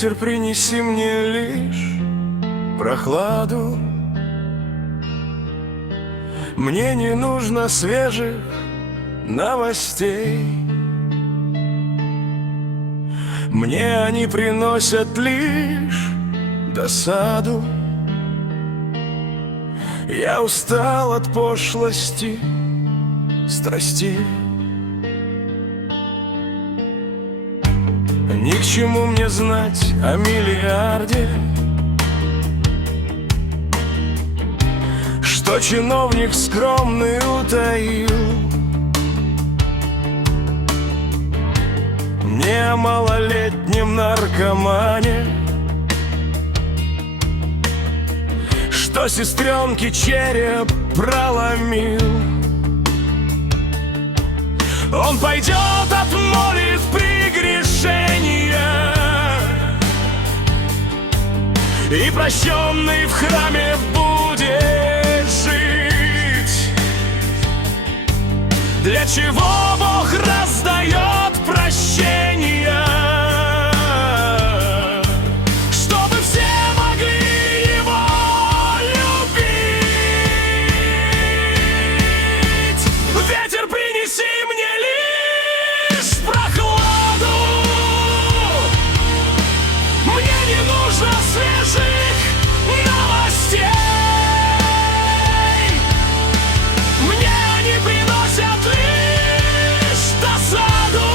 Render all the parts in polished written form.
Ветер, принеси мне лишь прохладу. Мне не нужно свежих новостей. Мне они приносят лишь досаду. Я устал от пошлости страстей. Ни к чему мне знать о миллиарде, что чиновник скромный утаил. Не о малолетнем наркомане, что сестренке череп проломил. Он пойдет, отмолит прегрешения, и прощенный в храме будет жить. Для чего Бог раздает прощения? Чтобы все могли Его любить. Ветер, принеси мне лишь прохладу. Мне не нужно свежих новостей. Мне они приносят лишь досаду.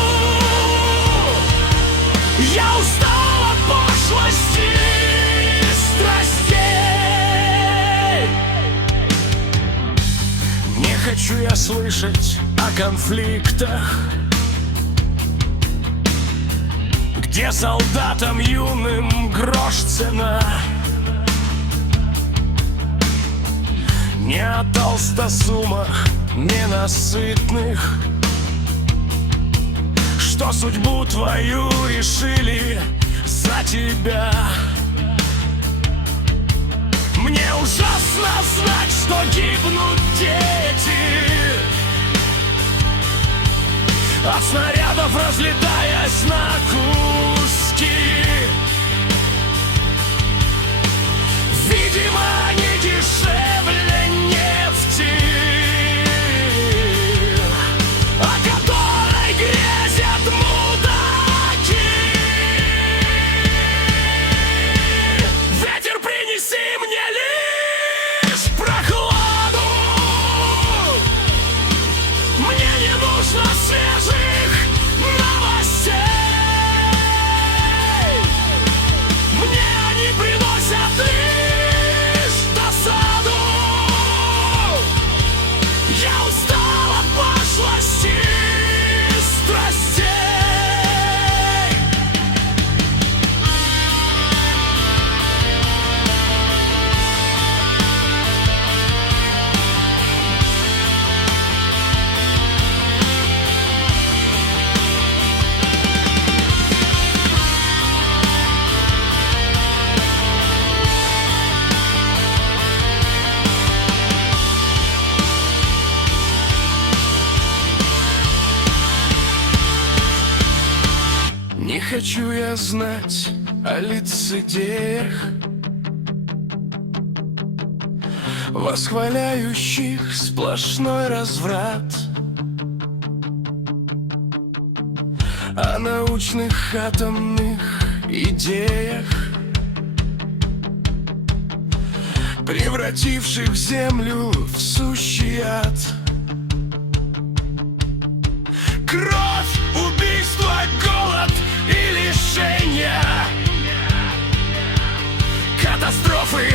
Я устал от пошлости страстей. Не хочу я слышать о конфликтах, где солдатам юным грош цена. Не о толстосумах ненасытных, что судьбу твою решили за тебя. Мне ужасно знать, что гибнут дети, от снарядов разлетаясь на куски. Видимо, они дешевле нефти, о которой грезят мудаки. Ветер, принеси мне лишь прохладу. Мне не нужно свежих новостей. Мне они приносят лишь досаду. Я устал от пошлости страстей. Не хочу я знать о лицедеях, восхваляющих сплошной разврат, о научных атомных идеях, превративших землю в сущий ад. Кровь, убийство, голод и лишения, катастрофы,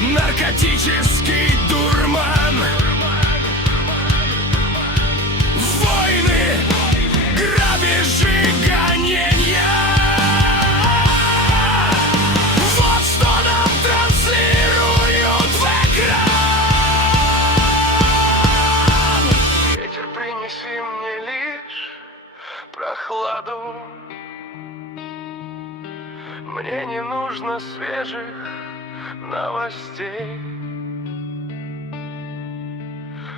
наркотический дурман, войны, грабежи, гонения. Вот что нам транслируют в экран. Ветер, принеси мне лишь прохладу. Мне не нужно свежих новостей.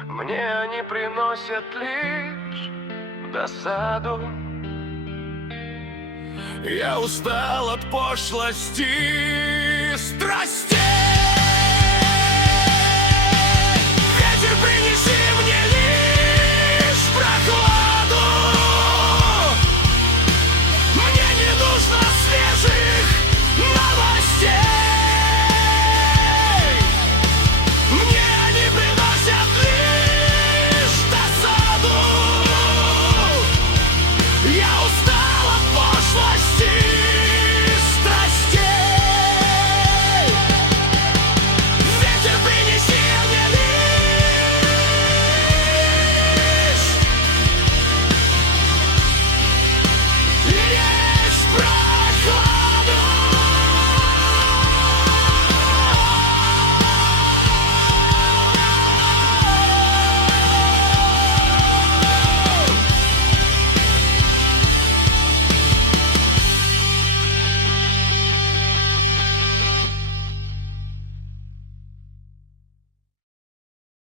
Мне они приносят лишь досаду. Я устал от пошлости страстей.